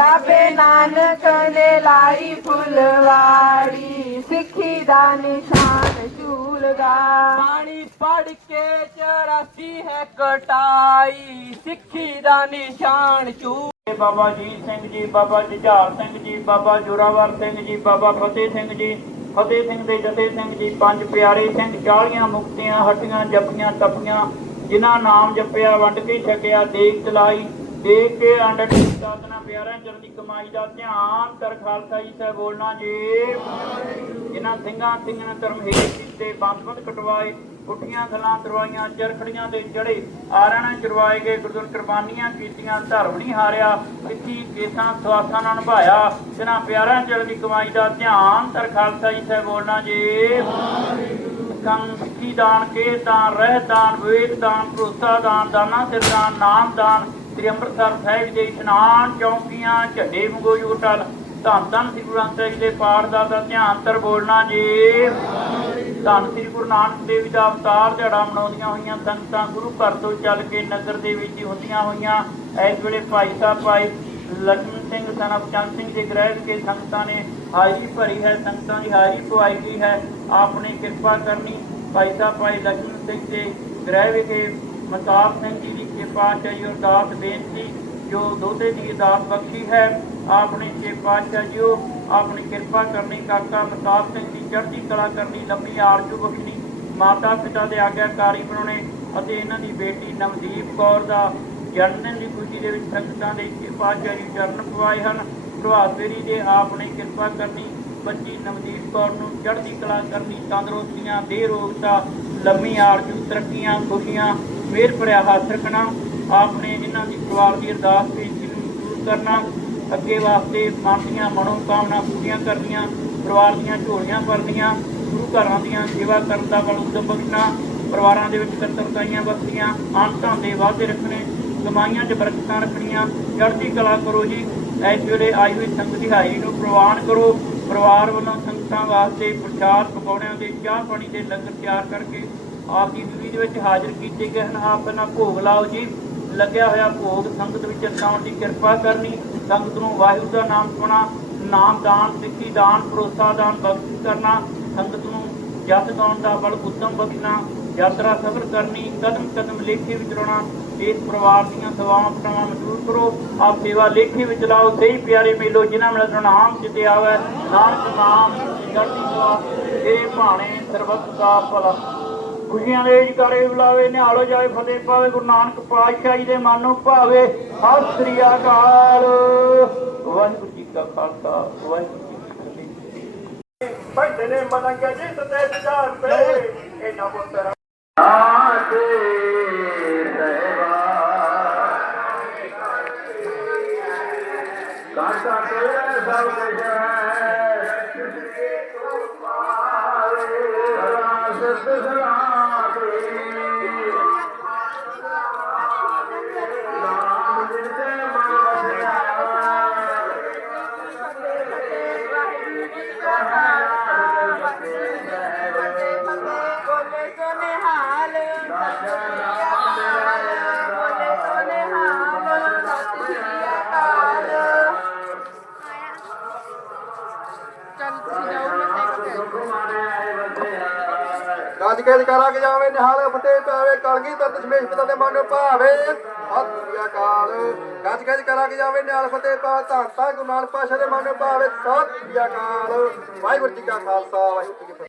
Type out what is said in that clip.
ਬਾਬੇ ਨਾਨਕ ਨੇ ਲਾਈ ਫੁਲਵਾੜੀ ਸਿੱਖੀ ਦਾ ਨਿਸ਼ਾਨ ਝੂਲਦਾ ਬਾਣੀ ਪੜ ਕੇ 84 ਹੈ ਕਟਾਈ ਸਿੱਖੀ ਦਾ ਨਿਸ਼ਾਨ ਚੂ ਬਾਬਾ ਜੀਤ ਸਿੰਘ ਜੀ ਬਾਬਾ ਜੁਝਾਰ ਸਿੰਘ ਜੀ ਬਾਬਾ ਜੋਰਾਵਰ ਸਿੰਘ ਜੀ ਬਾਬਾ ਫਤਿਹ ਸਿੰਘ ਜੀ ਫਤਿਹ ਸਿੰਘ ਦੇ ਜਥੇ ਸਿੰਘ ਜੀ ਪੰਜ ਪਿਆਰੇ ਸਿੰਘ ਚਾਲੀਆਂ ਮੁਕਤੀਆਂ ਹੱਟੀਆਂ ਜਪੀਆਂ ਤਪੀਆਂ ਜਿਨ੍ਹਾਂ ਨਾਮ ਜਪਿਆ ਵੰਡ ਕੇ ਛਕਿਆ ਦੇਖ ਚਲਾਈ ਦੇਖ ਕੇ ਅੰਡ ਟੁੱਟਾ ਪਿਆਰਿਆਂ ਚਰਨ ਦੀ ਕਮਾਈ ਦਾ ਧਿਆਨ ਕਰ ਖਾਲਸਾ ਜੀ ਸਾਹਿਬ ਬੋਲਣਾ ਜੀ। ਜਿਨ੍ਹਾਂ ਸਿੰਘਾਂ ਸਿੰਘਾਂ ਧਰਮ ਹੇਠ ਕੀਤੇ, ਬੰਦ ਕਟਵਾਏ, ਪੁੱਠੀਆਂ ਗੱਲਾਂ ਕਰਵਾਈਆਂ ਚਰਖੜੀਆਂ ਦੇ ਚੜੇ ਆਰਣ ਚਰਵਾਏ ਗਏ, ਗੁਰਦੁਆਰ ਕੁਰਬਾਨੀਆਂ ਕੀਤੀਆਂ, ਧਰਮ ਨਹੀਂ ਹਾਰਿਆ ਸਿੱਖੀ ਕੇਸਾਂ ਸਵਾਸਾਂ ਨਾਲ ਨਿਭਾਇਆ। ਜਿਨ੍ਹਾਂ ਪਿਆਰਿਆਂ ਚਰਨ ਦੀ ਕਮਾਈ ਦਾ ਧਿਆਨ ਕਰ ਖਾਲਸਾ ਜੀ ਸਾਹਿਬ ਬੋਲਣਾ ਜੀ। ਕੰਨ ਸਿੱਖੀ ਦਾਨ ਕੇ ਦਾਨ ਰਹਿ ਦਾਨ, ਵਿਵੇਕ ਦਾਨ, ਭਰੋਸਾ ਦਾਨ, ਦਾਨਾ ਸਿਰ ਦਾਨ, ਨਾਮ ਦਾਨ ਸ੍ਰੀ ਅੰਮ੍ਰਿਤਸਰ ਸਾਹਿਬ ਦੇ ਇਸ਼ਨਾਨ ਚੌਂਕੀਆਂ, ਝੰਡੇ ਮੰਗੋ ਯੂਟਲ ਧੰਨ ਧੰਨ ਸ੍ਰੀ ਗੁਰੂ ਗ੍ਰੰਥ ਸਾਹਿਬ ਦੇ ਪਾਠਦਾਰ ਦਾ ਧਿਆਨ ਤਰ ਬੋਲਣਾ ਜੀ। ਧੰਨ ਸ੍ਰੀ ਗੁਰੂ ਨਾਨਕ ਦੇਵ ਜੀ ਦਾ ਅਵਤਾਰ ਜੜਾ ਮਨਾਉਂਦੀਆਂ ਹੋਈਆਂ, ਸੰਗਤਾਂ ਗੁਰੂ ਘਰ ਤੋਂ ਚੱਲ ਕੇ ਨਗਰ ਦੇ ਵਿੱਚ ਹੀ ਹੁੰਦੀਆਂ ਹੋਈਆਂ। ਇਸ ਵੇਲੇ ਭਾਈ ਸਾਹਿਬ ਭਾਈ ਲਖਨ ਸਿੰਘ ਸਨਬ ਚੰਦ ਸਿੰਘ ਦੇ ਗ੍ਰਹਿ ਕੇ ਸੰਗਤਾਂ ਨੇ ਹਾਜ਼ਰੀ ਭਰੀ ਹੈ, ਸੰਗਤਾਂ ਦੀ ਹਾਜ਼ਰੀ ਪਵਾਈ ਗਈ ਹੈ। ਆਪਨੇ ਕਿਰਪਾ ਕਰਨੀ, ਭਾਈ ਸਾਹਿਬ ਭਾਈ ਲਖਨ ਸਿੰਘ ਦੇ ਗ੍ਰਹਿ ਵਿਖੇ ਮਤਾਪ ਸਿੰਘ ਜੀ ਦੀ ਕਿਰਪਾ ਚਾਹੀ ਅਰਦਾਸ ਬੇਨਤੀ, ਜੋ ਦੋਤੇ ਦੀ ਅਰਦਾਸ ਬਖਸ਼ੀ ਹੈ ਆਪਣੀ ਕੇ ਪਾਤਸ਼ਾਹ ਜੀਓ ਆਪਣੀ ਕਿਰਪਾ ਕਰਨੀ, ਕਾਕਾ ਮਤਾਬ ਸਿੰਘ ਦੀ ਚੜ੍ਹਦੀ ਕਲਾ ਕਰਨੀ, ਲੰਮੀ ਆਰਜੂ ਬਖਸ਼ਣੀ, ਮਾਤਾ ਪਿਤਾ ਦੇ ਆਗਿਆਕਾਰੀ ਬਣਾਉਣੇ ਅਤੇ ਇਹਨਾਂ ਦੀ ਬੇਟੀ ਨਵਦੀਪ ਕੌਰ ਦਾ ਜਨਮ ਦਿਨ ਦੀ ਖੁਸ਼ੀ ਦੇ ਵਿੱਚ ਸੰਗਤਾਂ ਦੇ ਪਾਤਸ਼ਾਹ ਜੀ ਚਰਨ ਪਵਾਏ ਹਨ। ਪ੍ਰਭਾਤ ਫੇਰੀ ਦੇ ਆਪਣੀ ਕਿਰਪਾ ਕਰਨੀ, ਬੱਚੀ ਨਵਦੀਪ ਕੌਰ ਨੂੰ ਚੜ੍ਹਦੀ ਕਲਾ ਕਰਨੀ, ਤੰਦਰੁਸਤੀਆਂ ਦੇ ਰੋਗਤਾ ਲੰਮੀ ਆਰਜੂ ਤਰੱਕੀਆਂ, ਖੁਸ਼ੀਆਂ ਮਿਹਰ ਭਰਿਆ ਹੱਥ ਰੱਖਣਾ, ਆਪਣੇ ਇਹਨਾਂ ਦੀ ਪਰਿਵਾਰ ਦੀ ਅਰਦਾਸ ਬੇਨਤੀ ਨੂੰ ਕਰਨਾ, ਅੱਗੇ ਵਾਸਤੇ ਮਨ ਦੀਆਂ ਮਨੋਕਾਮਨਾ ਪੂਰੀਆਂ ਕਰਨੀਆਂ, ਪਰਿਵਾਰ ਦੀਆਂ ਝੋਲੀਆਂ ਭਰਨੀਆਂ, ਗੁਰੂ ਘਰਾਂ ਦੀਆਂ ਸੇਵਾ ਕਰਨ ਦਾ ਬਲ ਉਦਮ ਬਖਸ਼ਣਾ, ਪਰਿਵਾਰਾਂ ਦੇ ਵਿੱਚ ਕਰਤਰਤਾਈਆਂ ਬਖਸ਼ੀਆਂ ਅੰਤਾਂ ਦੇ ਵਾਅਦੇ ਰੱਖਣੇ, ਕਮਾਈਆਂ 'ਚ ਬਰਕਤਾਂ ਰੱਖਣੀਆਂ, ਚੜ੍ਹਦੀ ਕਲਾ ਕਰੋ ਜੀ, ਇਸ ਵੇਲੇ ਆਈ ਹੋਈ ਸੰਗਤ ਦੀ ਹਾਜ਼ਰੀ ਨੂੰ ਪ੍ਰਵਾਨ ਕਰੋ, ਪਰਿਵਾਰ ਵੱਲੋਂ ਸੰਗਤਾਂ ਵਾਸਤੇ ਪ੍ਰਸ਼ਾਦ ਪਕੌੜਿਆਂ ਦੇ ਚਾਹ ਪਾਣੀ ਦੇ ਲੰਗਰ ਤਿਆਰ ਕਰਕੇ ਆਪ ਦੀ ਵਿਵੀ ਦੇ ਵਿੱਚ ਹਾਜ਼ਰ ਕੀਤੇ ਗਏ ਹਨ। ਆਪ ਪਹਿਲਾਂ ਭੋਗ ਲਾਓ ਜੀ। ਲੱਗਿਆ ਹੋਇਆ ਭੋਗ ਸੰਗਤ ਵਿੱਚ ਰਚਾਉਣ ਦੀ ਕਿਰਪਾ ਕਰਨੀ। ਸੰਗਤ ਨੂੰ ਵਾਹਿਗੁਰੂ ਦਾ ਨਾਮ ਸੁਣਾ ਨਾਮ ਦਾਨ, ਸਿੱਖੀ ਦਾਨ, ਭਰੋਸਾ ਦਾਨ, ਬਖਸ਼ਿਸ਼ ਕਰਨਾ। ਸੰਗਤ ਨੂੰ ਜਸ ਗਾਉਣ ਦਾ ਬਲ ਉਦਮ ਬਖਸ਼ਣਾ, ਯਾਤਰਾ ਸਫ਼ਰ ਕਰਨੀ, ਕਦਮ ਕਦਮ ਲੇਖੇ ਵਿੱਚ ਲਾਉਣਾ ਇਸ ਪਰਿਵਾਰ ਦੀਆਂ ਸੇਵਾਵਾਂ ਪਟਾਵਾਂ ਮਜ਼ਦੂਰ ਕਰੋ। ਆਪ ਸੇਵਾ ਲੇਖੇ ਵਿੱਚ ਲਾਓ। ਸਹੀ ਪਿਆਰੇ ਮਿਲੋ, ਜਿਨ੍ਹਾਂ ਮਿਲ ਨਾਮ ਜਿਤੇ ਆਵੇ, ਨਾਨਕ ਨਾਮ ਚੜ੍ਹਦੀ ਕਲਾ ਇਹ ਭਾਣੇ ਸਰਬੱਤ ਦਾ ਭਲਾ। ਖੁਸ਼ੀਆਂ ਦੇ ਜਕਾਰੇ ਬੁਲਾਵੇ, ਨਿਹਾਲੋ ਜਾਏ ਫਤਿਹ ਪਾਵੇ, ਗੁਰੂ ਨਾਨਕ ਪਾਤਸ਼ਾਹ ਜੀ ਦੇ ਮਨ ਨੂੰ ਭਾਵੇ। ਸਤਿ ਸ੍ਰੀ ਅਕਾਲ। ਵਾਹਿਗੁਰੂ ਜੀ ਕਾ ਖਾਲਸਾ, ਵਾਹਿਗੁਰੂ ਜੀ ਨੇ ਮਨੰਗਿਆ ਜੀ ਤੇ ਜਜਾਨ ਤੇ ਇਹਨਾਂ ਪੁੱਤਰ ਆਦੇ ਰਹਿਵਾ ਕਾਟਾ ਤੇ ਸਭ ਜੈ ਰਾਸ ਸਰਾਤੇ ਗੱਜ ਕੇ ਜਕਾਰਾ ਕੇ ਜਾਵੇ, ਨਿਹਾਲ ਫਤਿਹ ਪਾਵੇ ਕਲਗੀ ਤਰ ਦਸ਼ਮੇਸ਼ ਪਿਤਾ ਦੇ ਮਨ ਭਾਵੇ। ਸਤਿ ਸ੍ਰੀ ਅਕਾਲ। ਗੱਜ ਕੇ ਜਕਾਰਾ ਕੇ ਜਾਵੇ, ਨਿਹਾਲ ਫਤਿਹ ਪਾ ਧੰਨ ਧੰਨ ਗੁਰੂ ਨਾਨਕ ਪਾਸ਼ਾ ਦੇ ਮਨ ਭਾਵੇ। ਸਤਿ ਸ੍ਰੀ ਅਕਾਲ। ਵਾਹਿਗੁਰੂ ਜੀ ਕਾ ਖਾਲਸਾ, ਵਾਹਿਗੁਰੂ ਜੀ ਕੀ